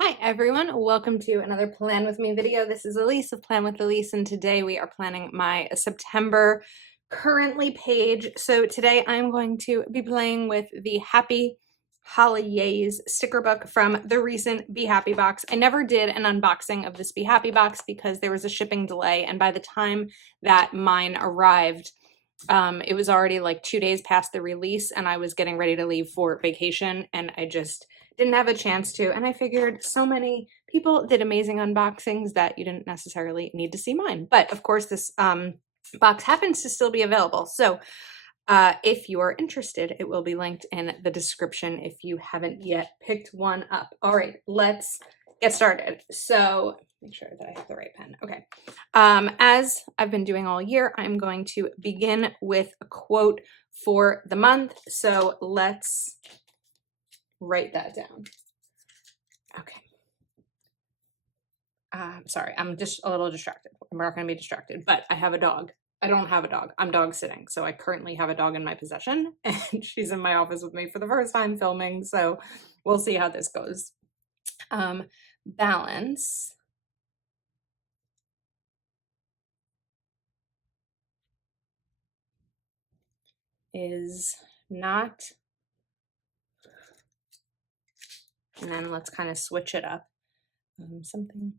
Hi everyone, welcome to another Plan With Me video. This is Elise of Plan with Elise, and today we are planning my September currently page. So today I'm going to be playing with the Happy Holidays sticker book from the recent Be Happy box. I never did an unboxing of this Be Happy box because there was a shipping delay, and by the time that mine arrived, it was already like 2 days past the release and I was getting ready to leave for vacation, and I just didn't have a chance to. And I figured so many people did amazing unboxings that you didn't necessarily need to see mine. But of course, this box happens to still be available. So if you're interested, it will be linked in the description if you haven't yet picked one up. All right, let's get started. So make sure that I have the right pen. Okay. As I've been doing all year, I'm going to begin with a quote for the month. So let's write that down. Okay. Sorry, I'm just a little distracted. I'm not going to be distracted, but I have a dog. I don't have a dog. I'm dog sitting. So I currently have a dog in my possession, and she's in my office with me for the first time filming. So we'll see how this goes. Balance is not, and then let's kind of switch it up. Something,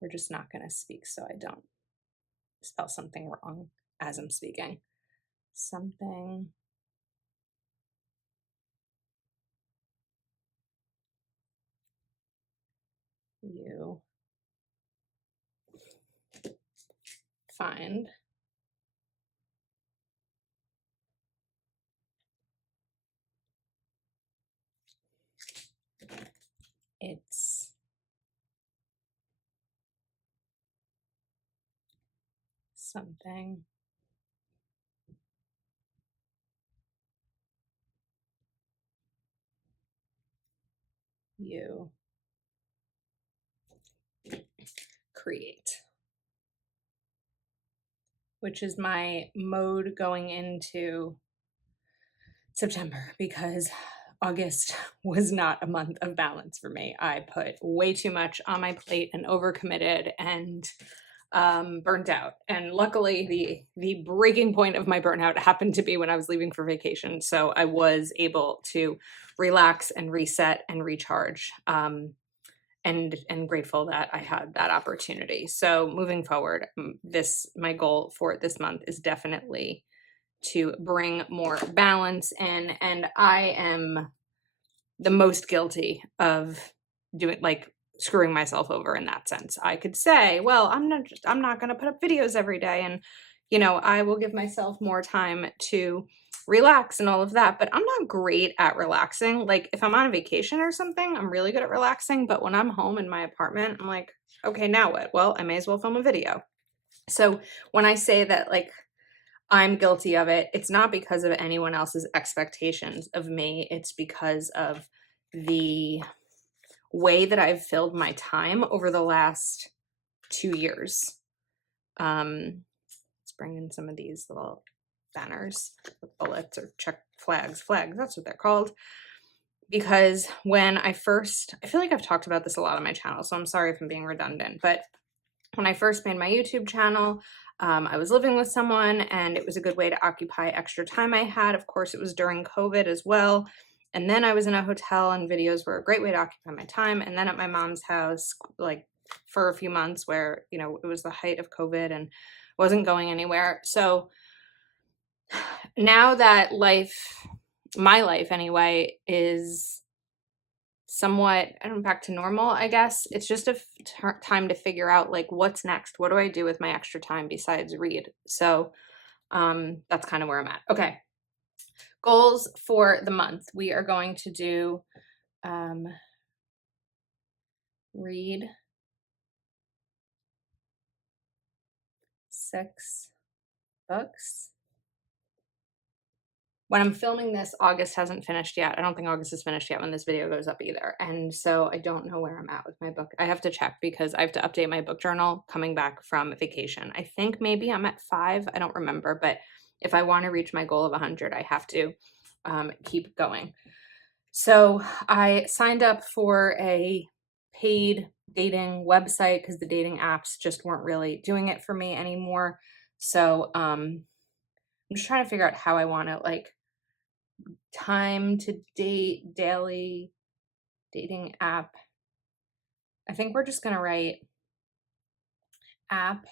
we're just not going to speak so I don't spell something wrong as I'm speaking. Something you find it's something you create, which is my mode going into September, because August was not a month of balance for me. I put way too much on my plate and overcommitted and burnt out. And luckily the breaking point of my burnout happened to be when I was leaving for vacation. So I was able to relax and reset and recharge. And grateful that I had that opportunity. So moving forward, my goal for this month is definitely to bring more balance in, and I am the most guilty of doing, like, screwing myself over in that sense. I could say, well, I'm not going to put up videos every day, and I will give myself more time to relax and all of that, but I'm not great at relaxing. Like, if I'm on a vacation or something, I'm really good at relaxing, but when I'm home in my apartment, I'm like, okay, now what? Well, I may as well film a video. So when I say that, like, I'm guilty of it, it's not because of anyone else's expectations of me. It's because of the way that I've filled my time over the last 2 years. Let's bring in some of these little banners with bullets or check flags, that's what they're called. Because when I feel like I've talked about this a lot on my channel, so I'm sorry if I'm being redundant, but when I first made my YouTube channel, I was living with someone, and it was a good way to occupy extra time I had. Of course, it was during COVID as well. And then I was in a hotel, and videos were a great way to occupy my time. And then at my mom's house, like, for a few months where, it was the height of COVID and wasn't going anywhere. So now that my life anyway, is somewhat, I don't know, back to normal, I guess. It's just a time to figure out, like, what's next? What do I do with my extra time besides read? So that's kind of where I'm at. Okay. Goals for the month. We are going to do read 6 books. When I'm filming this, August hasn't finished yet. I don't think August is finished yet when this video goes up either. And so I don't know where I'm at with my book. I have to check because I have to update my book journal coming back from vacation. I think maybe I'm at 5. I don't remember. But if I want to reach my goal of 100, I have to keep going. So I signed up for a paid dating website because the dating apps just weren't really doing it for me anymore. So I'm just trying to figure out how I want to like time to date daily dating app. I think we're just gonna write app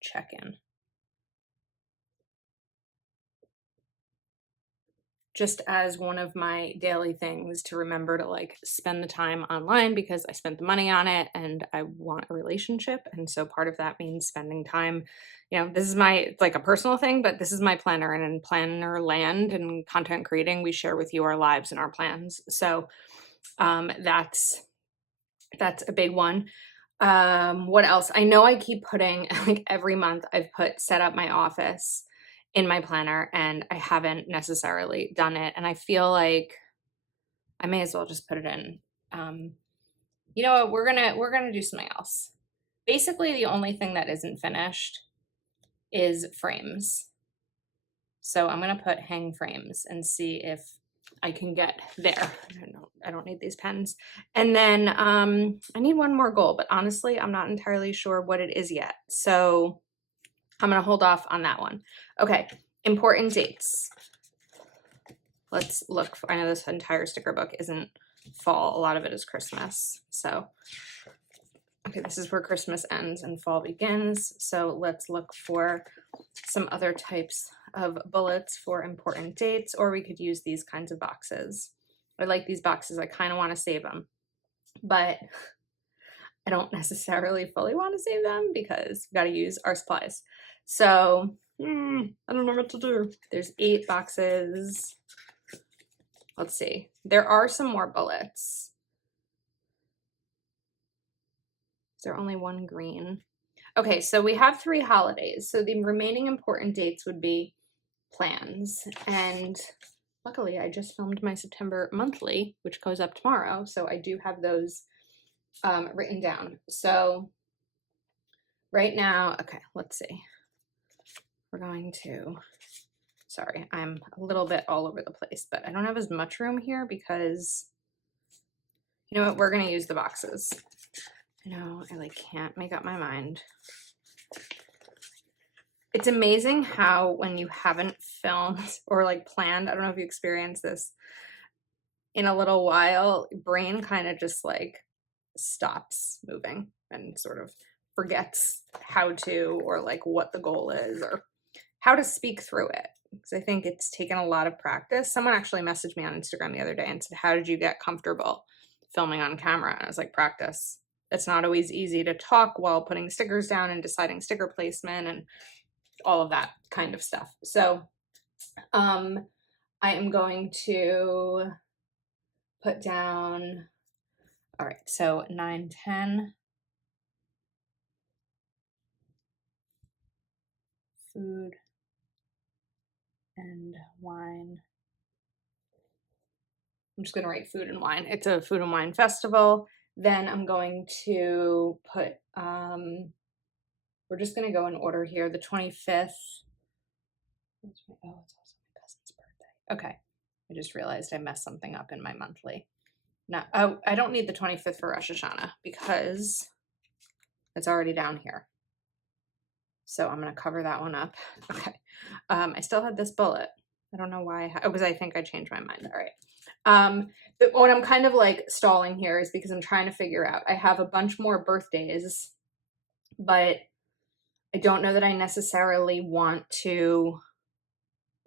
check-in. Just as one of my daily things to remember to like spend the time online because I spent the money on it and I want a relationship. And so part of that means spending time. You know, this is my, it's like a personal thing, but this is my planner, and in planner land and content creating, we share with you our lives and our plans. So that's a big one. What else? I know I keep putting like every month I've put set up my office in my planner and I haven't necessarily done it. And I feel like I may as well just put it in. You know what? We're gonna do something else. Basically, the only thing that isn't finished is frames. So I'm gonna put hang frames and see if I can get there. I don't need these pens. And then I need one more goal, but honestly, I'm not entirely sure what it is yet. So I'm gonna hold off on that one. Okay, important dates. Let's look for, I know this entire sticker book isn't fall, a lot of it is Christmas. So, okay, this is where Christmas ends and fall begins. So let's look for some other types of bullets for important dates, or we could use these kinds of boxes. I like these boxes, I kind of want to save them, but I don't necessarily fully want to save them because we've got to use our supplies. So I don't know what to do. There's 8 boxes. Let's see. There are some more bullets. Is there only one green? Okay, so we have 3 holidays. So the remaining important dates would be plans. And luckily, I just filmed my September monthly, which goes up tomorrow. So I do have those written down. So right now, okay, let's see. We're going to, sorry, I'm a little bit all over the place, but I don't have as much room here because, you know what, we're gonna use the boxes. I know, I like can't make up my mind. It's amazing how when you haven't filmed or like planned, I don't know if you experienced this, in a little while, brain kind of just like stops moving and sort of forgets how to, or like what the goal is, or how to speak through it. Because I think it's taken a lot of practice. Someone actually messaged me on Instagram the other day and said, how did you get comfortable filming on camera? And I was like, practice. It's not always easy to talk while putting stickers down and deciding sticker placement and all of that kind of stuff. So I am going to put down, all right, so 9, 10, food and wine. I'm just going to write food and wine. It's a food and wine festival. Then I'm going to put, we're just going to go in order here. The 25th. Oh, it's also my cousin's birthday. Okay. I just realized I messed something up in my monthly. Now, oh, I don't need the 25th for Rosh Hashanah because it's already down here. So I'm going to cover that one up. Okay. I still had this bullet. I don't know why. Because I think I changed my mind. All right. What I'm kind of like stalling here is because I'm trying to figure out, I have a bunch more birthdays, but I don't know that I necessarily want to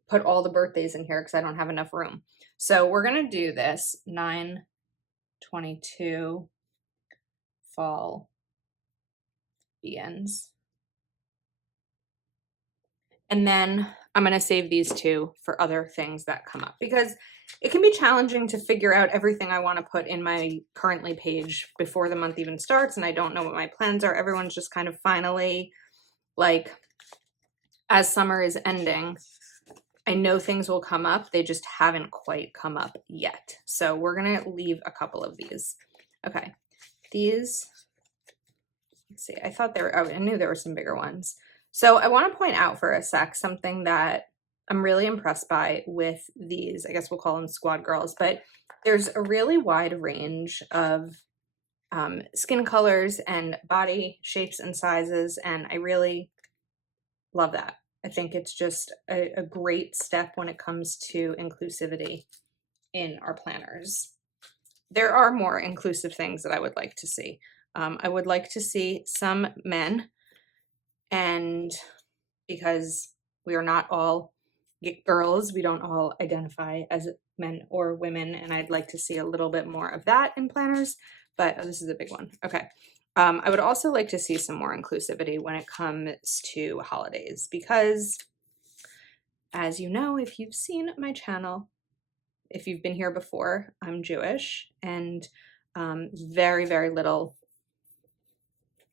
put all the birthdays in here because I don't have enough room. So we're going to do this 9/22 fall begins. And then I'm going to save these 2 for other things that come up because it can be challenging to figure out everything I want to put in my currently page before the month even starts. And I don't know what my plans are. Everyone's just kind of finally like, as summer is ending, I know things will come up. They just haven't quite come up yet. So we're going to leave a couple of these. Okay. These, let's see. I thought there were, oh, I knew there were some bigger ones. So I want to point out for a sec something that I'm really impressed by with these, I guess we'll call them squad girls, but there's a really wide range of skin colors and body shapes and sizes, and I really love that. I think it's just a great step when it comes to inclusivity in our planners. There are more inclusive things that I would like to see. I would like to see some men, and because we are not all girls, we don't all identify as men or women, and I'd like to see a little bit more of that in planners, but oh, this is a big one. Okay. I would also like to see some more inclusivity when it comes to holidays, because as you know, if you've seen my channel, if you've been here before, I'm Jewish, and very, very little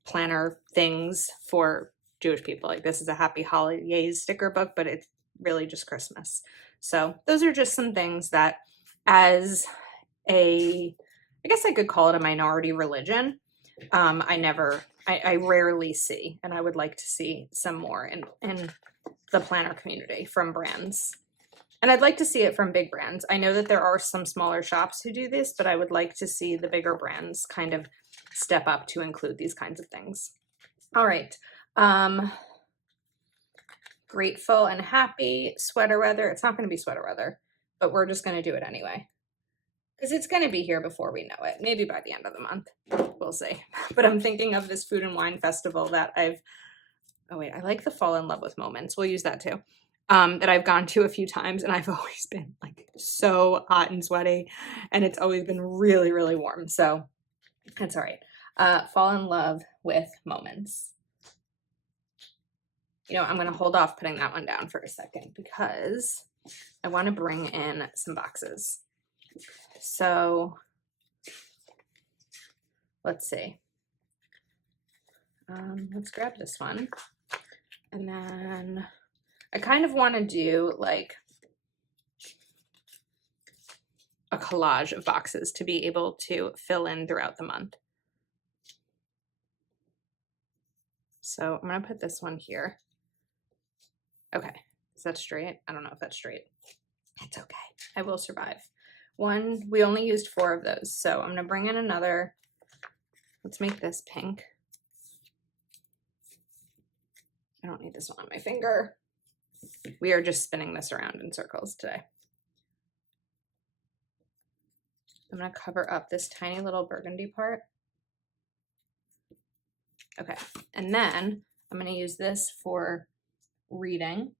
planner things for Jewish people. Like, this is a happy holidays sticker book, but it's really just Christmas. So those are just some things that, as I guess I could call it a minority religion, I rarely see, and I would like to see some more in the planner community from brands. And I'd like to see it from big brands. I know that there are some smaller shops who do this, but I would like to see the bigger brands kind of step up to include these kinds of things. All right. Grateful and happy sweater weather. It's not going to be sweater weather, but we're just going to do it anyway, because it's going to be here before we know it. Maybe by the end of the month. We'll see. But I'm thinking of this food and wine festival that I like the fall in love with moments. We'll use that too. That I've gone to a few times, and I've always been like so hot and sweaty, and it's always been really, really warm. So that's all right. Fall in love with moments. You know, I'm going to hold off putting that one down for a second because I want to bring in some boxes. So let's see. Let's grab this one. And then I kind of want to do like a collage of boxes to be able to fill in throughout the month. So I'm going to put this one here. Okay. Is that straight? I don't know if that's straight. It's okay. I will survive. We only used 4 of those. So I'm going to bring in another. Let's make this pink. I don't need this one on my finger. We are just spinning this around in circles today. I'm going to cover up this tiny little burgundy part. Okay. And then I'm going to use this for reading.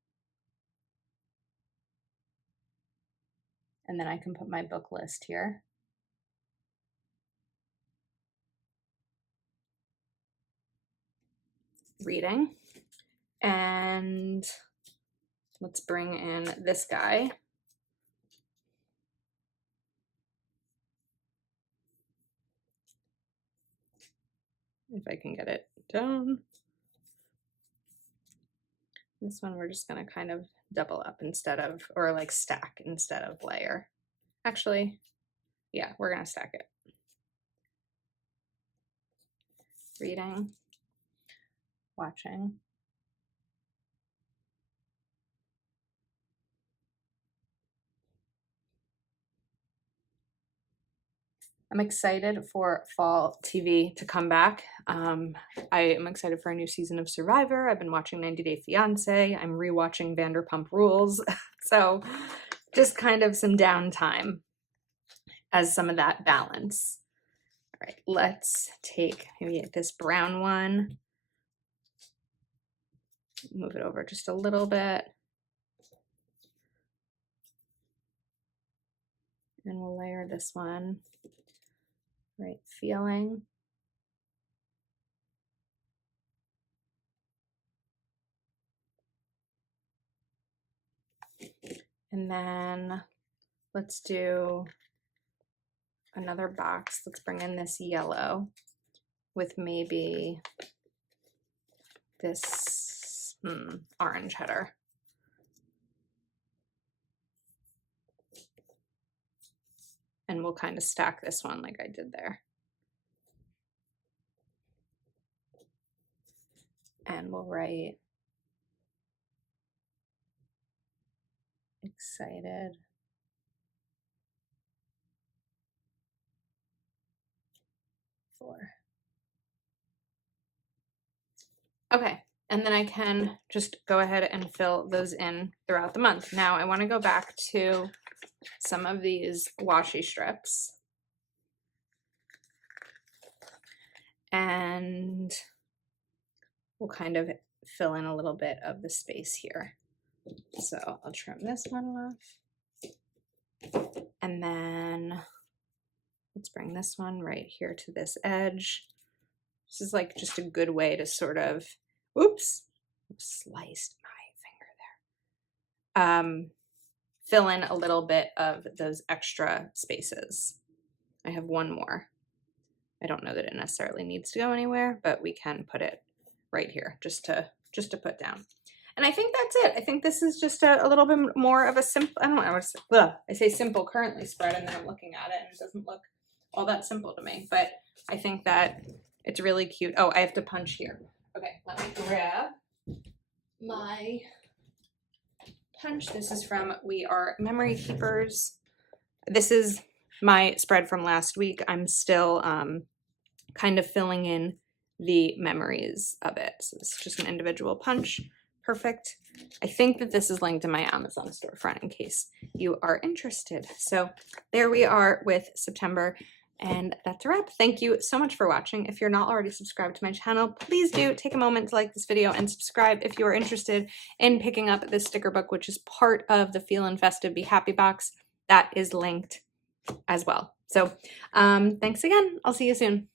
And then I can put my book list here. Reading. And let's bring in this guy. If I can get it down. This one we're just going to kind of double up instead of, or like stack instead of layer. Actually, yeah, we're going to stack it. Reading, watching. I'm excited for fall TV to come back. I am excited for a new season of Survivor. I've been watching 90 Day Fiancé. I'm rewatching Vanderpump Rules. So just kind of some downtime as some of that balance. All right, let's take maybe this brown one. Move it over just a little bit. And we'll layer this one. Right, feeling. And then let's do another box. Let's bring in this yellow with maybe this orange header. And we'll kind of stack this one like I did there. And we'll write excited. Okay, and then I can just go ahead and fill those in throughout the month. Now I want to go back to some of these washi strips. And we'll kind of fill in a little bit of the space here. So I'll trim this one off. And then let's bring this one right here to this edge. This is like just a good way to sort of, oops, sliced my finger there. Fill in a little bit of those extra spaces. I have one more. I don't know that it necessarily needs to go anywhere, but we can put it right here just to put down. And I think that's it. I think this is just a little bit more of a simple, I don't know, I say simple currently spread, and then I'm looking at it and it doesn't look all that simple to me, but I think that it's really cute. Oh, I have to punch here. Okay, let me grab my punch. This is from We Are Memory Keepers. This is my spread from last week. I'm still kind of filling in the memories of it. So this is just an individual punch. Perfect. I think that this is linked in my Amazon storefront in case you are interested. So there we are with September, and that's a wrap. Thank you so much for watching. If you're not already subscribed to my channel, please do take a moment to like this video and subscribe if you are interested in picking up this sticker book, which is part of the Feelin' Festive Be Happy box. That is linked as well. So thanks again. I'll see you soon.